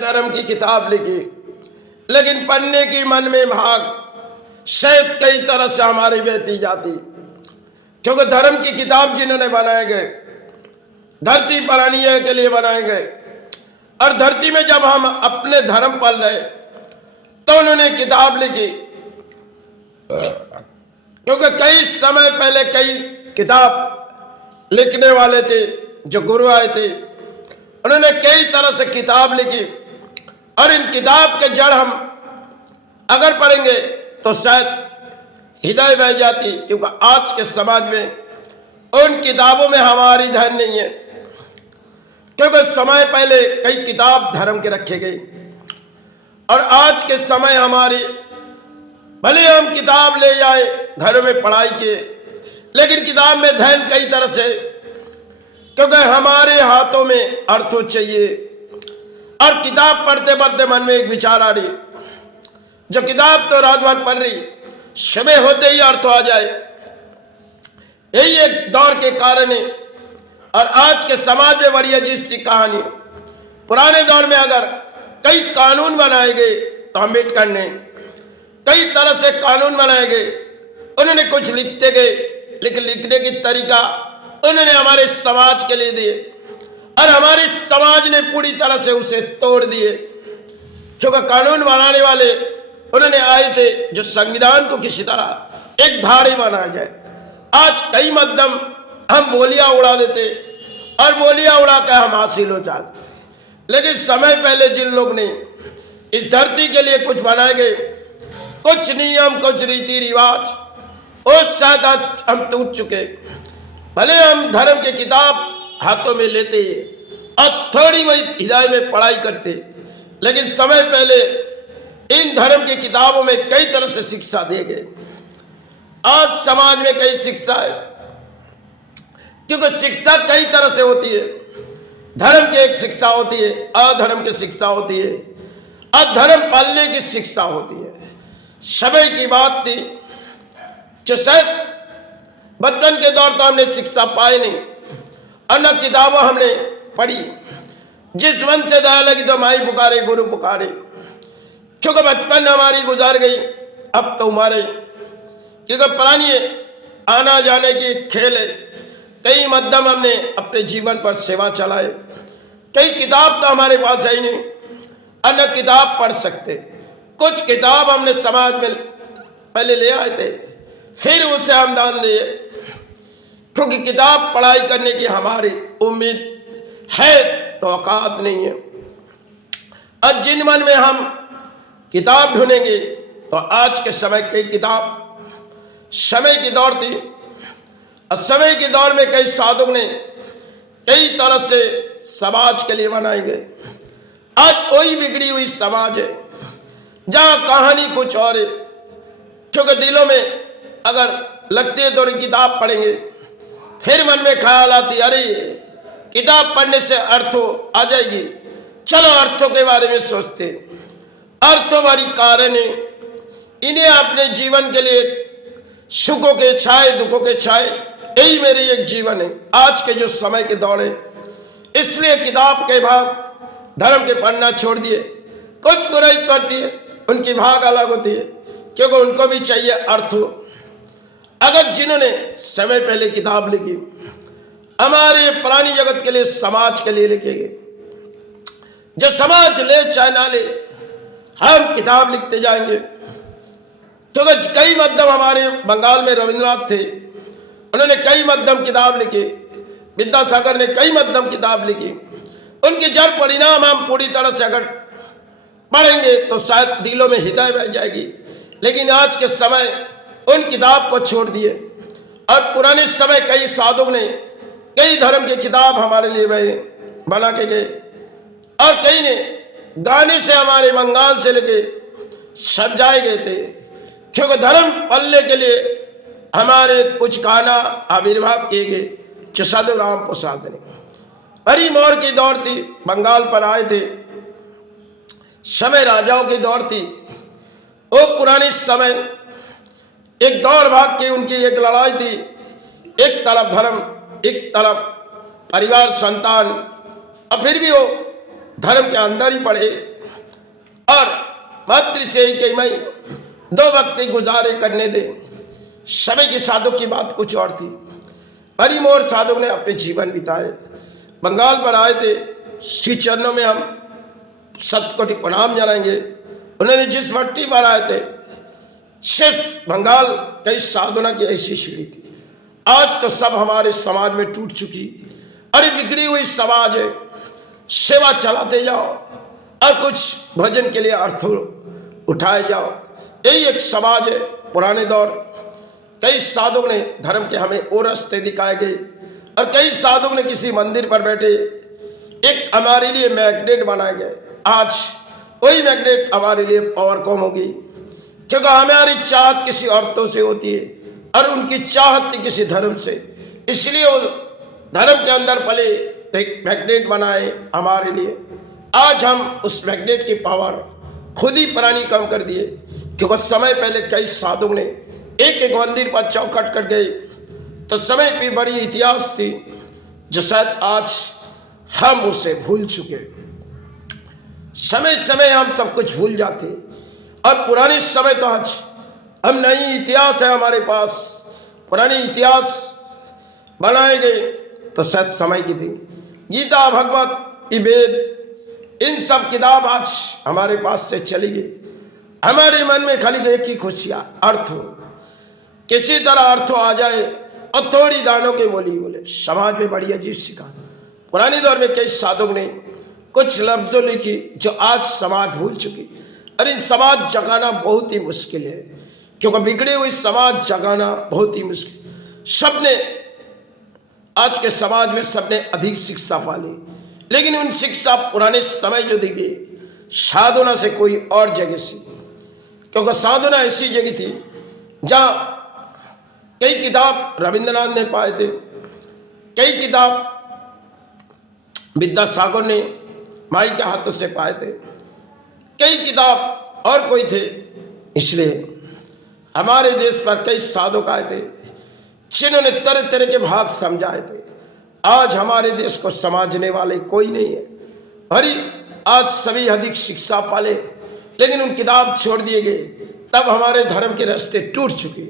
धर्म की किताब लिखी, लेकिन पढ़ने की मन में भाग शायद कई तरह से हमारी बहती जाती, क्योंकि धर्म की किताब जिन्होंने बनाए गए धरती पढ़ाने के लिए बनाए गए, और धरती में जब हम अपने धर्म पढ़ रहे तो उन्होंने किताब लिखी, क्योंकि कई समय पहले कई किताब लिखने वाले थे जो गुरु आए थे, उन्होंने कई तरह से किताब लिखी, और इन किताब के जड़ हम अगर पढ़ेंगे तो शायद हृदय बह जाती, क्योंकि आज के समाज में उन किताबों में हमारी ध्यान नहीं है, क्योंकि समय पहले कई किताब धर्म के रखे गए, और आज के समय हमारी भले हम किताब ले जाए घरों में पढ़ाई के, लेकिन किताब में ध्यान कई तरह से, क्योंकि हमारे हाथों में अर्थ चाहिए, और किताब पढ़ते पढ़ते मन में एक विचार आ रही, जो किताब तो रात भर पढ़ रही, सुबह होते ही अर्थ आ जाए, यही एक दौर के कारण है। और आज के समाज में बड़ी अजीब सी कहानी, पुराने दौर में अगर कई कानून बनाए गए तो अम्बेडकर ने कई तरह से कानून बनाए गए, उन्होंने कुछ लिखते गए, लेकिन लिखने की तरीका उन्होंने हमारे समाज के लिए दिए, और हमारे समाज ने पूरी तरह से उसे तोड़ दिए, क्योंकि कानून बनाने वाले उन्होंने आए थे जो संविधान को किसी तरह एक धारी बनाया जाए। आज कई मध्यम हम बोलियां उड़ा देते, और बोलियां उड़ा कर हम हासिल हो जाते, लेकिन समय पहले जिन लोग ने इस धरती के लिए कुछ बनाए गए, कुछ नियम, कुछ रीति रिवाज, वो शायद आज हम टूट चुके। भले हम धर्म की किताब हाथों में लेते और थोड़ी वही हृदय में पढ़ाई करते, लेकिन समय पहले इन धर्म की किताबों में कई तरह से शिक्षा दिए गए। आज समाज में कई शिक्षा है, क्योंकि शिक्षा कई तरह से होती है। धर्म की एक शिक्षा होती है, अधर्म की शिक्षा होती है, अधर्म पालने की शिक्षा होती है। समय की बात थी जो शायद बचपन के दौर तो हमने शिक्षा पाई नहीं, और न किताबें हमने पढ़ी। जिस मन से दया लगी तो माई पुकारे, गुरु पुकारे, क्योंकि बचपन हमारी गुजार गई, अब तो हमारे, क्योंकि पुरानी आना जाने की खेल है। कई मध्यम हमने अपने जीवन पर सेवा चलाए, कई किताब तो हमारे पास है ही नहीं, अन्य किताब पढ़ सकते। कुछ किताब हमने समाज में पहले ले आए थे, फिर उसे हम दान दिए, क्योंकि किताब पढ़ाई करने की हमारी उम्मीद है तो औकात नहीं है। और जिन मन में हम किताब ढूंढेंगे तो आज के समय कई किताब, समय की दौर थी, और समय के दौर में कई साधुओं ने कई तरह से समाज के लिए बनाए गए। आज वही बिगड़ी हुई समाज है जहां कहानी कुछ और है, क्योंकि दिलों में अगर लगती है तो किताब पढ़ेंगे, फिर मन में ख्याल आती, अरे किताब पढ़ने से अर्थों आ जाएगी, चलो अर्थों के बारे में सोचते। अर्थों वाली कारण है, इन्हें अपने जीवन के लिए सुखों के छाए, दुखों के छाए, यही मेरी एक जीवन है। आज के जो समय के दौर है, इसलिए किताब के भाग धर्म के पढ़ना छोड़ दिए। कुछ बुराई करती है, उनकी भाग अलग होती है, क्योंकि उनको भी चाहिए अर्थ हो। अगर जिन्होंने समय पहले किताब लिखी, हमारे पुरानी जगत के लिए, समाज के लिए लिखे गए, जो समाज ले चाहे ना ले, हम किताब लिखते जाएंगे। क्योंकि कई मध्यम हमारे बंगाल में रविन्द्रनाथ थे, उन्होंने कई मध्यम किताब लिखी, विद्यासागर ने कई मध्यम किताब लिखी। उनके जड़ परिणाम हम पूरी तरह से अगर पढ़ेंगे तो शायद दिलों में हृदय बह जाएगी, लेकिन आज के समय उन किताब को छोड़ दिए, और पुराने समय कई साधुओं ने कई धर्म की किताब हमारे लिए बना के गए, और कई ने गाने से हमारे बंगाल से लेके समझाए गए थे, क्योंकि धर्म पढ़ने के लिए हमारे कुछ गाना आविर्भाव किए गए, जो साधु राम प्रसाद ने। हरी मोर की दौर थी, बंगाल पर आए थे, समय राजाओं की दौर थी। वो पुराने समय एक दौड़ भाग की उनकी एक लड़ाई थी, एक तरफ धर्म, एक तरफ परिवार, संतान, और फिर भी वो धर्म के अंदर ही पढ़े और मात्र से ही कि मैं 2 वक्त के गुजारे करने दे। समय के साधु की बात कुछ और थी। परिमोर साधु ने अपने जीवन बिताए, बंगाल पर आए थे। श्री चरणों में हम सतकोटि प्रणाम जनाएंगे। उन्होंने जिस मट्टी पर आए थे, सिर्फ बंगाल कई साधना की ऐसी सीढ़ी थी। आज तो सब हमारे समाज में टूट चुकी। अरे बिगड़ी हुई समाज है। सेवा चलाते जाओ और कुछ भजन के लिए अर्थ उठाए जाओ, यही एक समाज है। पुराने दौर कई साधुओं ने धर्म के हमें और रास्ते दिखाए गए और कई साधुओं ने किसी मंदिर पर बैठे एक हमारे लिए मैग्नेट बनाए गए। आज वही मैग्नेट हमारे लिए पावर कम होगी, क्योंकि हमारी चाहत किसी औरतों से होती है और उनकी चाहत थी किसी धर्म से। इसलिए वो धर्म के अंदर पले एक मैग्नेट बनाए हमारे लिए। आज हम उस मैग्नेट की पावर खुद ही पुरानी कम कर दिए, क्योंकि समय पहले कई साधुओं ने एक एक मंदिर पर चौखट कर गए। तो समय की बड़ी इतिहास थी जो शायद आज हम उसे भूल चुके। समय समय हम सब कुछ भूल जाते और पुराने समय तो आज हम नई इतिहास है हमारे पास। पुराने इतिहास बनाए गए तो शायद समय की थी। गीता, भगवत, वेद, इन सब किताब आज हमारे पास से चली गई। हमारे मन में खाली एक ही खुशियाँ अर्थ हो, किसी तरह अर्थ आ जाए और थोड़ी दानों के बोले। समाज में बड़ी अजीब सिखा। पुराने दौर में कई साधुओं ने कुछ लफ्जों लिखी जो आज समाज भूल चुकी। और इन समाज जगाना बहुत ही मुश्किल है, क्योंकि बिगड़े हुई समाज जगाना बहुत ही मुश्किल। सबने आज के समाज में सबने अधिक शिक्षा पाली, लेकिन उन शिक्षा पुराने समय जो दी गई साधना से कोई और जगह से, क्योंकि साधना ऐसी जगह थी जहाँ कई किताब रविंद्रनाथ ने पाए थे, कई किताब विद्यासागर ने माई के हाथों से पाए थे, कई किताब और कोई थे। इसलिए हमारे देश पर कई साधक आए थे जिन्होंने तरह तरह के भाग समझाए थे। आज हमारे देश को समझने वाले कोई नहीं है। भरी आज सभी अधिक शिक्षा पाले, लेकिन उन किताब छोड़ दिए गए, तब हमारे धर्म के रास्ते टूट चुके।